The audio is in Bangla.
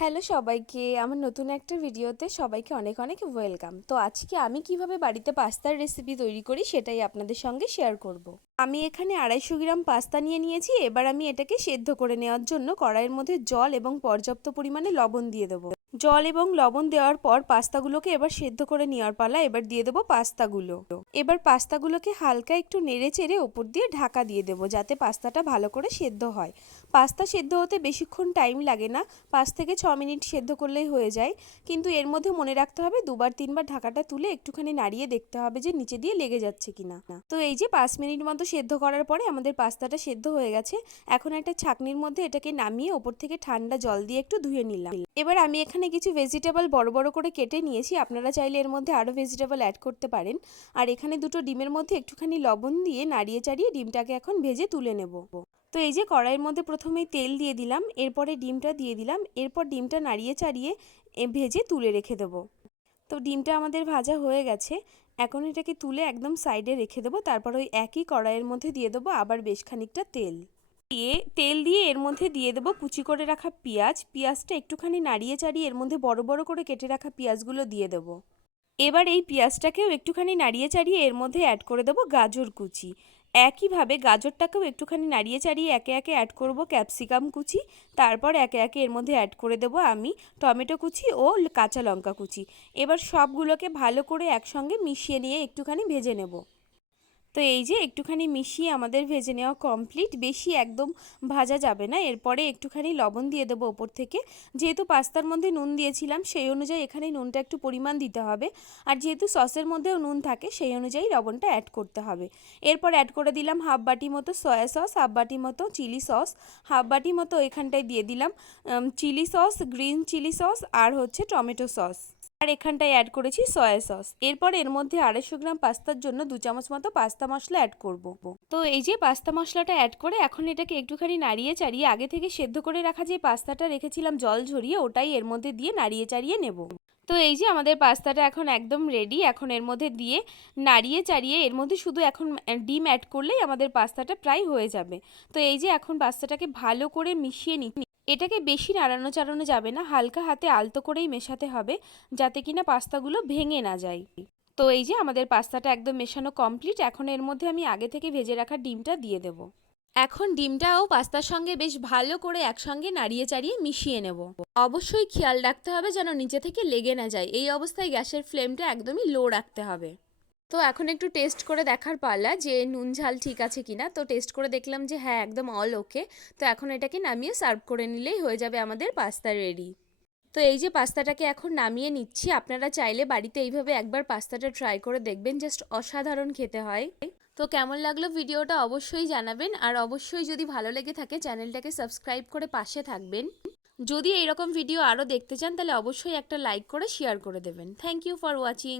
হ্যালো সবাইকে, আমার নতুন একটা ভিডিওতে সবাইকে অনেক অনেক ওয়েলকাম। তো আজকে আমি কীভাবে বাড়িতে পাস্তার রেসিপি তৈরি করি সেটাই আপনাদের সঙ্গে শেয়ার করব। আমি এখানে আড়াইশো গ্রাম পাস্তা নিয়ে নিয়েছি, এবার আমি এটাকে সেদ্ধ করে নেওয়ার জন্য কড়াইয়ের মধ্যে জল এবং পর্যাপ্ত পরিমাণে লবণ দিয়ে দেবো। জল এবং লবণ দেওয়ার পর পাস্তাগুলোকে এবার সেদ্ধ করে নেওয়ার পালা এবার দিয়ে দেবো পাস্তাগুলো। এবার পাস্তাগুলোকে হালকা একটু নেড়ে চেড়ে ওপর দিয়ে ঢাকা দিয়ে দেবো যাতে পাস্তাটা ভালো করে সেদ্ধ হয়। পাস্তা সেদ্ধ হতে বেশিক্ষণ টাইম লাগে না, পাঁচ থেকে ছ মিনিট সেদ্ধ করলেই হয়ে যায়। কিন্তু এর মধ্যে মনে রাখতে হবে, দুবার তিনবার ঢাকাটা তুলে একটুখানি নাড়িয়ে দেখতে হবে যে নিচে দিয়ে লেগে যাচ্ছে কিনা। তো এই যে পাঁচ মিনিট মতো সেদ্ধ করার পরে আমাদের পাস্তাটা সেদ্ধ হয়ে গেছে। এখন একটা ছাকনির মধ্যে এটাকে নামিয়ে ওপর থেকে ঠান্ডা জল দিয়ে একটু ধুয়ে নিলাম। এবার আমি এখানে কিছু ভেজিটেবল বড় বড় করে কেটে নিয়েছি। আপনারা চাইলে এর মধ্যে আরও ভেজিটেবল অ্যাড করতে পারেন। আর এখানে দুটো ডিমের মধ্যে একটুখানি লবণ দিয়ে নাড়িয়ে চাড়িয়ে ডিমটাকে এখন ভেজে তুলে নেব। তো এই যে কড়াইয়ের মধ্যে প্রথমেই তেল দিয়ে দিলাম, এরপরে ডিমটা দিয়ে দিলাম, এরপর ডিমটা নাড়িয়ে চাড়িয়ে ভেজে তুলে রেখে দেবো। তো ডিমটা আমাদের ভাজা হয়ে গেছে, এখন এটাকে তুলে একদম সাইডে রেখে দেবো, তারপর ওই একই কড়াইয়ের মধ্যে দিয়ে দেবো আবার বেশ খানিকটা তেল। দিয়ে তেল দিয়ে এর মধ্যে দিয়ে দেবো কুচি করে রাখা পেঁয়াজ, পেঁয়াজটা একটুখানি নাড়িয়ে চাড়িয়ে এর মধ্যে বড় বড় করে কেটে রাখা পেঁয়াজগুলো দিয়ে দেবো। এবার এই পেঁয়াজটাকেও একটুখানি নাড়িয়ে চাড়িয়ে এর মধ্যে অ্যাড করে দেবো গাজর কুচি। একইভাবে গাজরটাকেও একটুখানি নাড়িয়ে চাড়িয়ে একে একে অ্যাড করব ক্যাপসিকাম কুচি, তারপর একে একে এর মধ্যে অ্যাড করে দেবো আমি টমেটো কুচি ও কাঁচা লঙ্কা কুচি। এবার সবগুলোকে ভালো করে একসঙ্গে মিশিয়ে নিয়ে একটুখানি ভেজে নেব। তো এই যে একটুখানি মিশিয়ে আমাদের ভেজে নেওয়া কমপ্লিট বেশি একদম ভাজা যাবে না। এরপরে একটুখানি লবণ দিয়ে দেবো ওপর থেকে। যেহেতু পাস্তার মধ্যে নুন দিয়েছিলাম, সেই অনুযায়ী এখানে নুনটা একটু পরিমাণ দিতে হবে। আর যেহেতু সসের মধ্যেও নুন থাকে, সেই অনুযায়ী লবণটা অ্যাড করতে হবে। এরপর অ্যাড করে দিলাম হাফ বাটি মতো সয়া সস হাফ বাটি মতো চিলি সস হাফ বাটি মতো এখানটায় দিয়ে দিলাম chilli sauce green chilli sauce আর হচ্ছে টমেটো সস আর এখানটায় অ্যাড করেছি সয়া সস এরপর এর মধ্যে আড়াইশো গ্রাম পাস্তার জন্য দু চামচ মতো পাস্তা মশলা অ্যাড করব। তো এই যে পাস্তা মশলাটা অ্যাড করে এখন এটাকে একটুখানি নাড়িয়ে চাড়িয়ে আগে থেকে সেদ্ধ করে রাখা যে পাস্তাটা রেখেছিলাম জল ঝরিয়ে, ওটাই এর মধ্যে দিয়ে নাড়িয়ে চাড়িয়ে নেব। তো এই যে আমাদের পাস্তাটা এখন একদম রেডি এখন এর মধ্যে দিয়ে নাড়িয়ে চাড়িয়ে এর মধ্যে শুধু এখন ডিম অ্যাড করলেই আমাদের পাস্তাটা প্রায় হয়ে যাবে। তো এই যে এখন পাস্তাটাকে ভালো করে মিশিয়ে নিচ্ছি। এটাকে বেশি নাড়ানো চাড়ানো যাবে না, হালকা হাতে আলতো করেই মেশাতে হবে, যাতে কিনা পাস্তাগুলো ভেঙে না যায়। তো এই যে আমাদের পাস্তাটা একদম মেশানো কমপ্লিট এখন এর মধ্যে আমি আগে থেকে ভেজে রাখা ডিমটা দিয়ে দেবো। এখন ডিমটাও পাস্তার সঙ্গে বেশ ভালো করে একসঙ্গে নাড়িয়ে চাড়িয়ে মিশিয়ে নেব। অবশ্যই খেয়াল রাখতে হবে যেন নিচে থেকে লেগে না যায়। এই অবস্থায় গ্যাসের ফ্লেমটা একদমই লো রাখতে হবে। তো এখন একটু টেস্ট করে দেখার পালা যে নুন ঝাল ঠিক আছে কিনা। তো টেস্ট করে দেখলাম যে হ্যাঁ একদম অল ওকে তো এখন এটাকে নামিয়ে সার্ভ করে নিলেই হয়ে যাবে আমাদের পাস্তা রেডি তো এই যে পাস্তাটাকে এখন নামিয়ে নিচ্ছি, আপনারা চাইলে বাড়িতে এইভাবে একবার পাস্তাটা ট্রাই করে দেখবেন জাস্ট অসাধারণ খেতে হয়। তো কেমন লাগল ভিডিওটা অবশ্যই জানাবেন, আর অবশ্যই যদি ভালো লেগে থাকে চ্যানেলটাকে সাবস্ক্রাইব করে পাশে থাকবেন। যদি এইরকম ভিডিও আরও দেখতে চান, তাহলে অবশ্যই একটা লাইক করে শেয়ার করে দেবেন। Thank you for watching